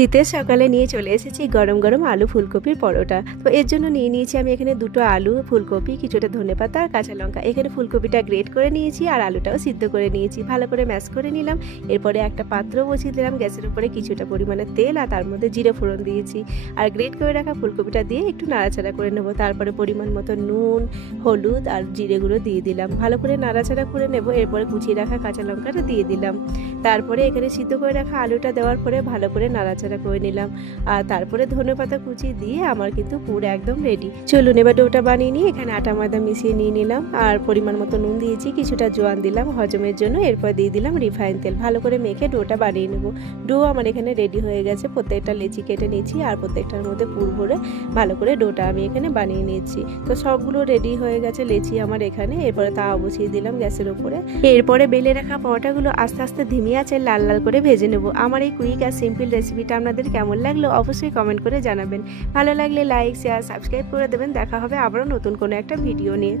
শীতের সকালে নিয়ে চলে এসেছি গরম গরম আলু ফুলকপির পরোটা। তো এর জন্য নিয়ে নিয়েছি আমি এখানে দুটো আলু, ফুলকপি, কিছুটা ধনেপাতা আর কাঁচা লঙ্কা। এখানে ফুলকপিটা গ্রেট করে নিয়েছি আর আলুটাও সিদ্ধ করে নিয়েছি, ভালো করে ম্যাশ করে নিলাম। এরপরে একটা পাত্র বসিয়ে দিলাম গ্যাসের উপরে, কিছুটা পরিমাণে তেল আর তার মধ্যে জিরে ফোড়ন দিয়েছি আর গ্রেট করে রাখা ফুলকপিটা দিয়ে একটু নাড়াচাড়া করে নেব। তারপরে পরিমাণ মতো নুন, হলুদ আর জিরে গুঁড়ো দিয়ে দিলাম, ভালো করে নাড়াচাড়া করে নেব। এরপরে কুচিয়ে রাখা কাঁচা লঙ্কাটা দিয়ে দিলাম। তারপরে এখানে সিদ্ধ করে রাখা আলুটা দেওয়ার পরে ভালো করে নাড়াচাড়া করে নিলাম আর তারপরে ধনেপাতা কুচি দিয়ে আমার কিন্তু পুরো একদম রেডি। চলুন এবার ডোটা বানিয়ে নিই। এখানে আটা ময়দা মিশিয়ে নিয়ে নিলাম আর পরিমাণ মতো নুন দিয়েছি, কিছুটা জোয়ান দিলাম হজমের জন্য। এরপর দিয়ে দিলাম রিফাইন তেল, ভালো করে মেখে ডোটা বানিয়ে নেব। ডো আমার এখানে রেডি হয়ে গেছে। প্রত্যেকটা লেচি কেটে নিয়েছি আর প্রত্যেকটার মধ্যে পুর ভরে ভালো করে ডোটা আমি এখানে বানিয়ে নিয়েছি। তো সবগুলো রেডি হয়ে গেছে লেচি আমার এখানে। এরপরে তাওয়া বসিয়ে দিলাম গ্যাসের উপরে। এরপরে বেলে রাখা পরোটাগুলো আস্তে আস্তে ধিমি আঁচে লাল লাল করে ভেজে নেব। আমার এই কুইক আর সিম্পল রেসিপিটা আপনাদের কেমন লাগলো অবশ্যই কমেন্ট করে জানাবেন। ভালো লাগলে লাইক, শেয়ার, সাবস্ক্রাইব করে দেবেন। দেখা হবে আবারও নতুন কোনো একটা ভিডিও নিয়ে।